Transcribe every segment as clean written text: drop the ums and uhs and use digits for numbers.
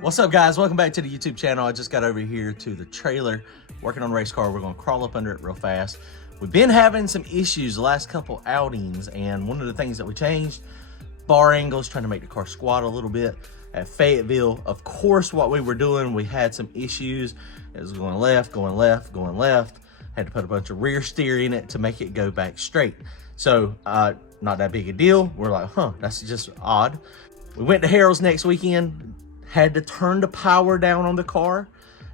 What's up, guys? Welcome back to the YouTube channel. I just got over here to the trailer working on a race car. We're going to crawl up under it real fast. We've been having some issues the last couple outings, and one of the things that we changed, bar angles, trying to make the car squat a little bit. At Fayetteville, of course, what we were doing, we had some issues. It was going left, going left, going left. Had to put a bunch of rear steer in it to make it go back straight. So not that big a deal. We're like, that's just odd. We went to Harold's next weekend, had to turn the power down on the car,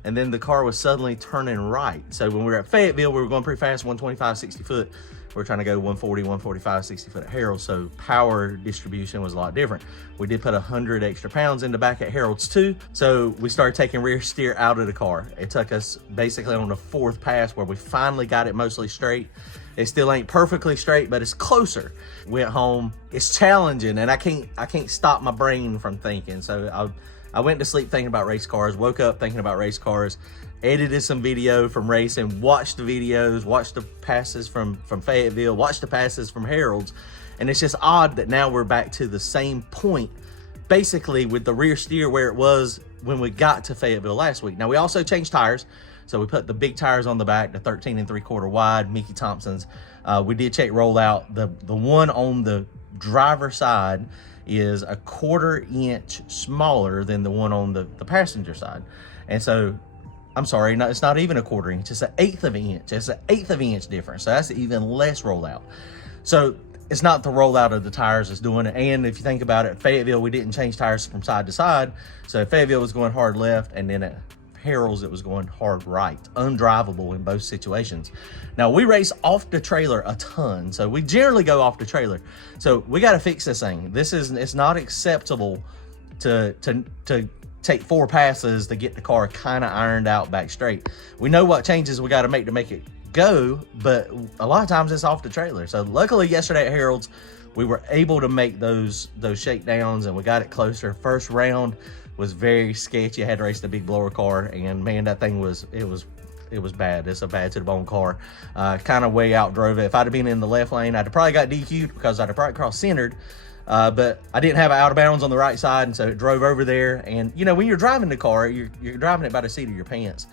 and then the car was suddenly turning right. So when we were at Fayetteville, we were going pretty fast, 125, 60 foot. We were trying to go 140, 145, 60 foot at Harold's, so power distribution was a lot different. We did put 100 extra pounds in the back at Harold's too, so we started taking rear steer out of the car. It took us basically on the fourth pass where we finally got it mostly straight. It still ain't perfectly straight, but it's closer. Went home. It's challenging, and I can't stop my brain from thinking. So I went to sleep thinking about race cars, woke up thinking about race cars, edited some video from racing, watched the videos, watched the passes from Fayetteville, watched the passes from Harold's, and it's just odd that now we're back to the same point, basically with the rear steer where it was when we got to Fayetteville last week. Now we also changed tires. So we put the big tires on the back, the 13 3/4 wide, Mickey Thompson's. We did check rollout. The one on the driver's side is a 1/4 inch smaller than the one on the passenger side. And so, I'm sorry, no, it's not even a 1/4 inch, it's 1/8 of an inch. It's 1/8 of an inch difference. So that's even less rollout. So it's not the rollout of the tires that's doing it. And if you think about it, Fayetteville, we didn't change tires from side to side. So Fayetteville was going hard left, and then at Harold's it was going hard right, undrivable in both situations. Now we race off the trailer a ton, so we generally go off the trailer. So we got to fix this thing. It's not acceptable to take 4 passes to get the car kind of ironed out back straight. We know what changes we got to make it go, but a lot of times it's off the trailer. So luckily yesterday at Harold's we were able to make those shakedowns, and we got it closer. First round was very sketchy. I had to race the big blower car, and man, that thing was bad. It's a bad to the bone car. Kind of way out drove it. If I'd have been in the left lane, I'd have probably got DQ'd because I'd have probably crossed centered. But I didn't have it out of bounds on the right side, and so it drove over there. And you know, when you're driving the car, you're driving it by the seat of your pants.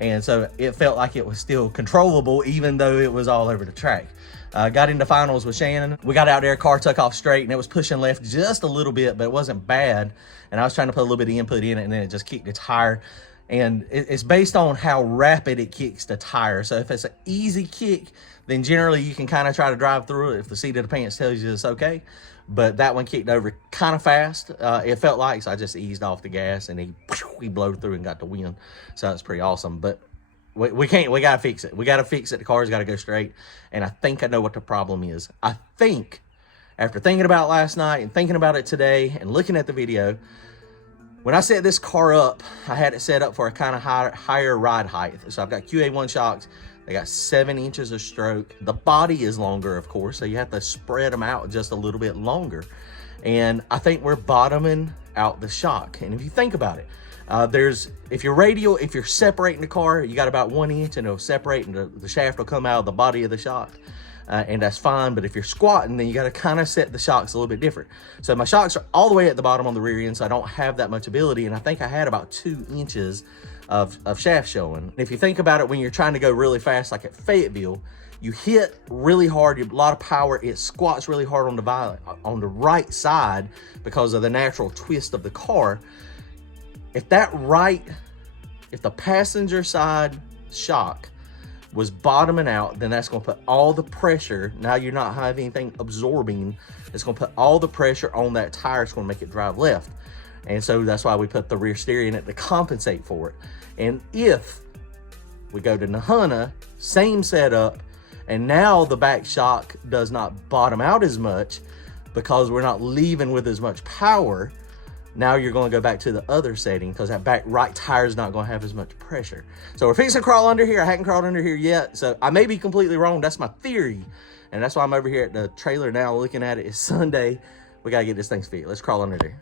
And so it felt like it was still controllable, even though it was all over the track. Got into finals with Shannon. We got out there, car took off straight, and it was pushing left just a little bit, but it wasn't bad. And I was trying to put a little bit of input in it, and then it just kicked the tire. And it's based on how rapid it kicks the tire. So if it's an easy kick, then generally you can kind of try to drive through it if the seat of the pants tells you it's okay. But that one kicked over kind of fast. It felt like, so I just eased off the gas, and he blowed through and got the win. So that's pretty awesome. But we got to fix it. We got to fix it. The car's got to go straight. And I think I know what the problem is. I think, after thinking about it last night and thinking about it today and looking at the video, when I set this car up, I had it set up for a kind of higher ride height. So I've got QA1 shocks. They got 7 inches of stroke. The body is longer, of course, so you have to spread them out just a little bit longer. And I think we're bottoming out the shock. And if you think about it, if you're separating the car, you got about 1 inch, and it'll separate, and the shaft will come out of the body of the shock. And that's fine. But if you're squatting, then you got to kind of set the shocks a little bit different. So my shocks are all the way at the bottom on the rear end, so I don't have that much ability. And I think I had about 2 inches of shaft showing. And if you think about it, when you're trying to go really fast, like at Fayetteville, you hit really hard, a lot of power, it squats really hard on the right side because of the natural twist of the car. If the passenger side shock was bottoming out, then that's going to put all the pressure. Now you're not having anything absorbing. It's going to put all the pressure on that tire. It's going to make it drive left. And so that's why we put the rear steer in it to compensate for it. And if we go to Nahana, same setup, and now the back shock does not bottom out as much because we're not leaving with as much power, now you're going to go back to the other setting because that back right tire is not going to have as much pressure. So we're fixing to crawl under here. I hadn't crawled under here yet, so I may be completely wrong. That's my theory, and that's why I'm over here at the trailer now looking at it. It's Sunday. We got to get this thing fixed. Let's crawl under there.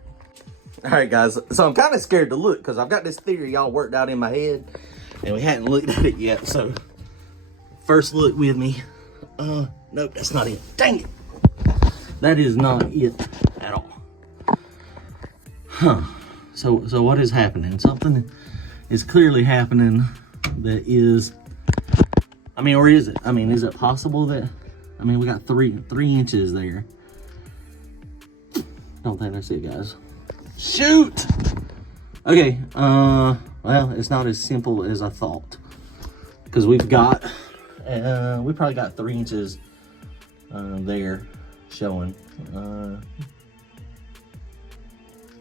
All right, guys. So I'm kind of scared to look because I've got this theory all worked out in my head, and we hadn't looked at it yet. So first look with me. Nope, that's not it. Dang it. That is not it at all. So what is happening? Something is clearly happening that is, I mean, or is it? I mean, is it possible that, I mean, we got three inches there. Don't think that's it, guys. Shoot! Okay, well, it's not as simple as I thought. Because we've got, we probably got 3 inches there showing.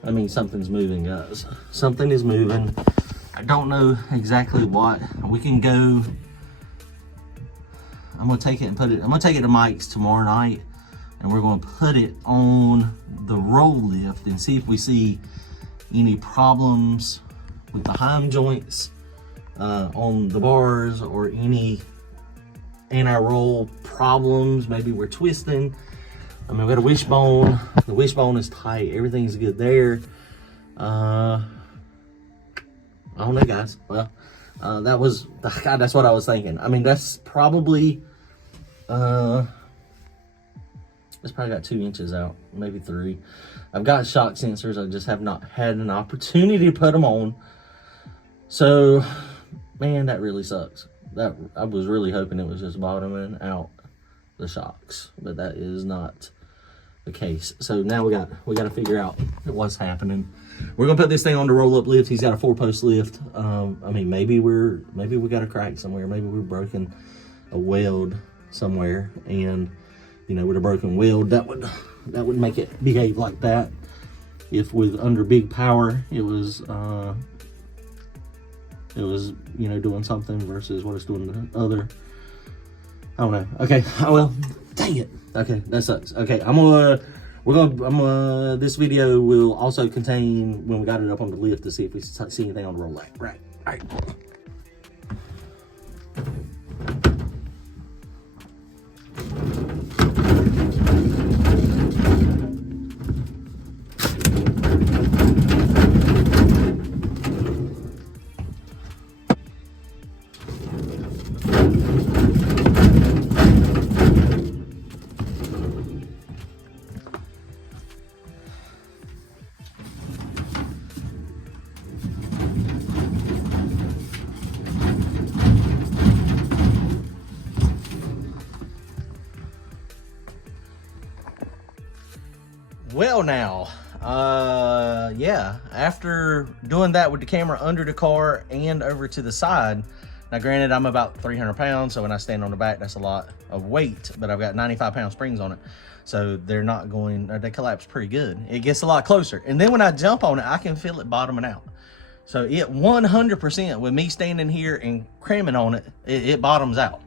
I mean, something's moving, guys. Something is moving. I don't know exactly what. We can go, I'm gonna take it and put it, I'm gonna take it to Mike's tomorrow night, and we're gonna put it on the roll lift and see if we see any problems with the heim joints on the bars, or any anti-roll problems. Maybe we're twisting. I mean, we got a wishbone. The wishbone is tight. Everything's good there. I don't know, guys. Well, that's what I was thinking. I mean, that's probably, it's probably got 2 inches out, maybe 3. I've got shock sensors. I just have not had an opportunity to put them on. So, man, that really sucks. I was really hoping it was just bottoming out the shocks, but that is not the case. So now we got to figure out what's happening. We're gonna put this thing on the roll-up lift. He's got a 4-post lift. I mean, maybe we got a crack somewhere. Maybe we're broken a weld somewhere, and you know, with a broken weld, that would make it behave like that. If with under big power, it was you know, doing something versus what it's doing the other. I don't know. Okay. Oh well. Dang it. Okay, that sucks. Okay, this video will also contain when we got it up on the lift to see if we see anything on the roll rack. Right. All right. Well, now, yeah, after doing that with the camera under the car and over to the side, now granted, I'm about 300 pounds, so when I stand on the back, that's a lot of weight, but I've got 95-pound springs on it, so they're not going, they collapse pretty good. It gets a lot closer, and then when I jump on it, I can feel it bottoming out. So it 100%, with me standing here and cramming on it, it bottoms out.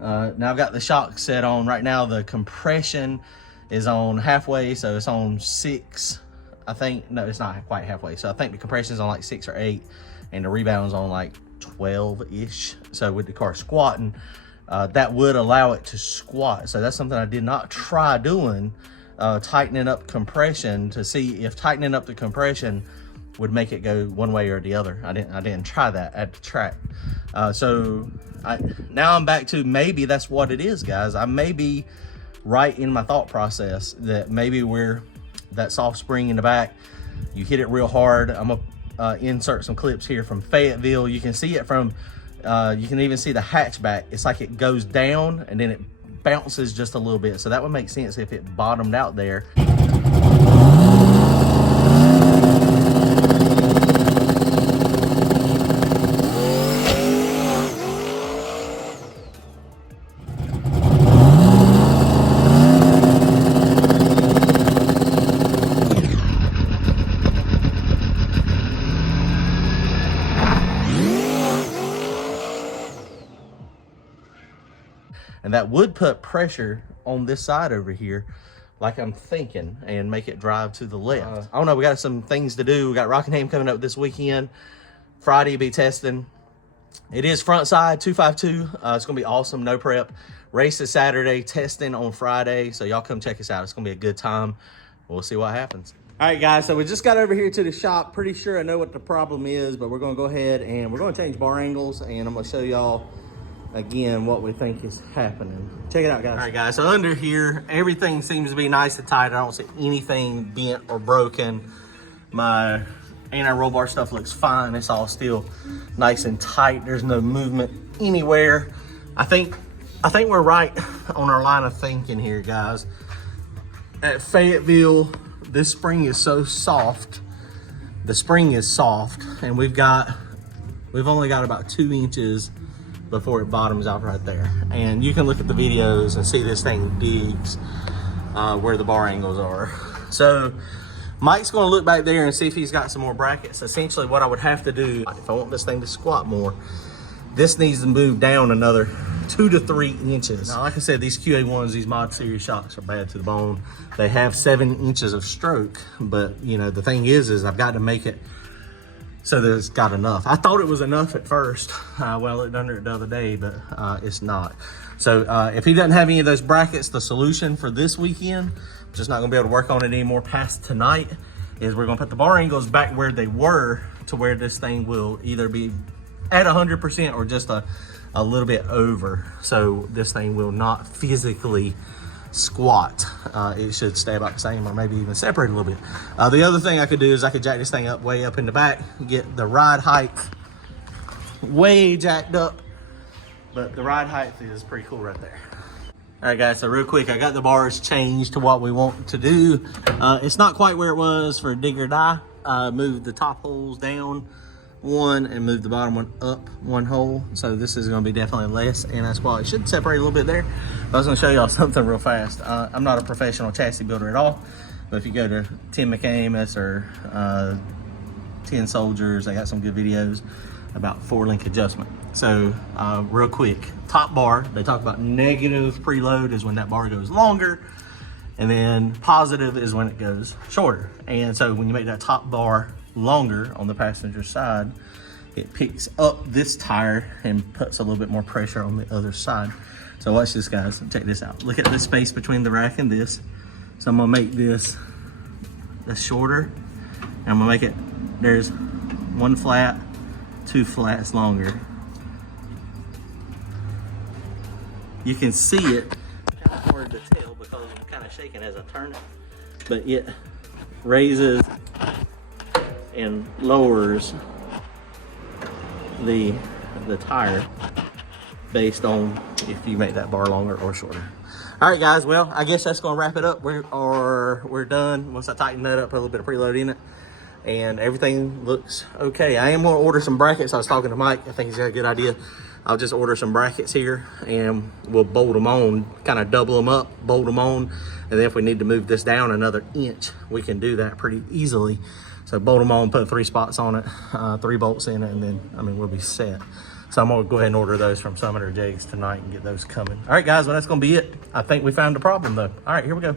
Now I've got the shock set on. Right now, the compression is on halfway, so it's on 6, I think. No, it's not quite halfway. So I think the compression is on like 6 or 8, and the rebound's on like 12-ish. So with the car squatting, that would allow it to squat. So that's something I did not try doing, tightening up compression to see if tightening up the compression would make it go one way or the other. I didn't try that at the track. So now I'm back to maybe that's what it is, guys. I may be right in my thought process that maybe we're that soft spring in the back, you hit it real hard. I'm gonna insert some clips here from Fayetteville. You can see it from, you can even see the hatchback. It's like it goes down and then it bounces just a little bit. So that would make sense if it bottomed out there. And that would put pressure on this side over here, like I'm thinking, and make it drive to the left. I don't know, we got some things to do. We got Rockingham coming up this weekend. Friday, be testing. It is front side 252. It's gonna be awesome, no prep. Race is Saturday, testing on Friday. So y'all come check us out. It's gonna be a good time. We'll see what happens. All right, guys, so we just got over here to the shop. Pretty sure I know what the problem is, but we're gonna go ahead and we're gonna change bar angles, and I'm gonna show y'all again what we think is happening. Check it out, guys. All right, guys, so under here, everything seems to be nice and tight. I don't see anything bent or broken. My and our roll bar stuff looks fine. It's all still nice and tight. There's no movement anywhere. I think we're right on our line of thinking here, guys. At Fayetteville, this spring is so soft. The spring is soft, and we've only got about 2 inches before it bottoms out right there. And you can look at the videos and see this thing digs where the bar angles are. So Mike's gonna look back there and see if he's got some more brackets. Essentially what I would have to do, if I want this thing to squat more, this needs to move down another 2 to 3 inches. Now, like I said, these QA1s, these Mod Series shocks are bad to the bone. They have 7 inches of stroke, but you know, the thing is I've got to make it so that it's got enough. I thought it was enough at first. Well, I looked under it the other day, but it's not. So if he doesn't have any of those brackets, the solution for this weekend, just not gonna be able to work on it anymore past tonight, is we're gonna put the bar angles back where they were, to where this thing will either be at 100% or just a little bit over. So this thing will not physically squat. It should stay about the same, or maybe even separate a little bit. The other thing I could do is I could jack this thing up way up in the back, get the ride height way jacked up, but the ride height is pretty cool right there. All right, guys, so real quick, I got the bars changed to what we want to do. It's not quite where it was for dig or die. Moved the top holes down one and moved the bottom one up 1 hole. So this is gonna be definitely less, and that's why it should separate a little bit there. But I was gonna show y'all something real fast. I'm not a professional chassis builder at all, but if you go to Tim McAmus or 10 Soldiers, they got some good videos about 4-link adjustment. So real quick, top bar, they talk about negative preload is when that bar goes longer, and then positive is when it goes shorter. And so when you make that top bar longer on the passenger side, it picks up this tire and puts a little bit more pressure on the other side. So watch this, guys, check this out. Look at the space between the rack and this. So I'm gonna make this shorter, and I'm gonna make it, there's 1 flat, 2 flats longer. You can see it, kind of hard to tell because I'm kind of shaking as I turn it, but it raises and lowers the tire based on if you make that bar longer or shorter. All right, guys, well, I guess that's gonna wrap it up. We're done. Once I tighten that up, put a little bit of preload in it, and everything looks okay. I am gonna order some brackets. I was talking to Mike, I think he's got a good idea. I'll just order some brackets here and we'll bolt them on, kind of double them up, bolt them on, and then if we need to move this down another inch, we can do that pretty easily. So bolt them on, put 3 spots on it, 3 bolts in it, and then, I mean, we'll be set. So I'm gonna go ahead and order those from Summit or Jake's tonight and get those coming. All right, guys, well, that's gonna be it. I think we found the problem though. All right, here we go.